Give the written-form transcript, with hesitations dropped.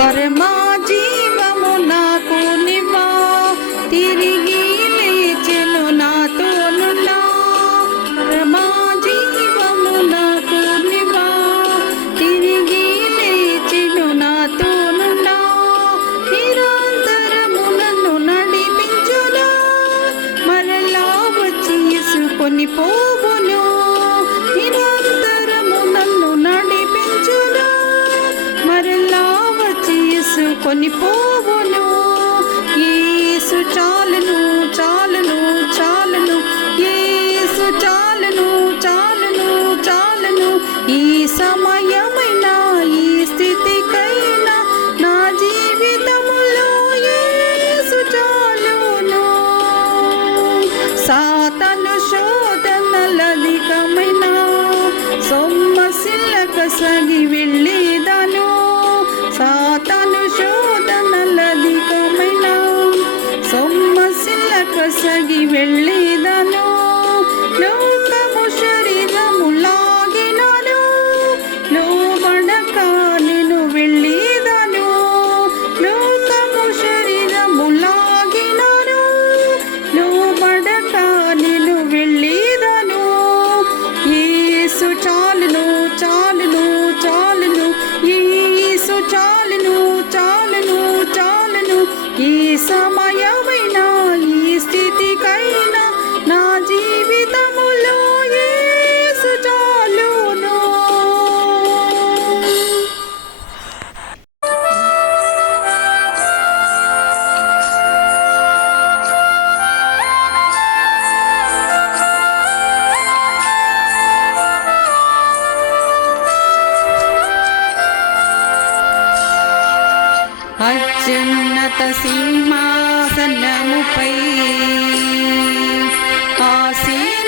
పరమా జీవము నాకు నివ్వా, తిరిగి లేచెను నాతోనున్నా. పరమా జీవము నాకు నివ్వా, తిరిగి లేచెను నాతోనున్నా. నిరంతరము నన్ను నడిపించును, మరలా వచ్చి యేసుకొని పోవును. నిరంతరము నన్ను నడిపించును, మరలా వచ్చి యేసుకొని పోవును. యేసు చాలును చాలును చాలును, యేసు చాలును చాలును చాలును. ఈ సమయమైనా ఈ స్థితికైనా నా జీవితములో యేసు చాలును. సాతాను శోధనలధికమైన సొమ్మసిల్లక సగి వెళ్ళేదాను. సాతాను శోధనలధికమైన సొమ్మసిల్లక సగి వెళ్ళేదాను. లోకము శరీరము లాగినాను, లోబడక నేను వెళ్ళేదాను. లోకము శరీరము లాగినాను, లోబడక నేను వెళ్ళేదాను. యేసు చాలును చాలును చాలును, యేసు చాలును చాలును చాలును. ఈ సమయమైనా ఈ స్థితికైనా నా జీవితములో యేసు చాలును. అత్యున్నత సింహాసనముపై ఆసీనుడైన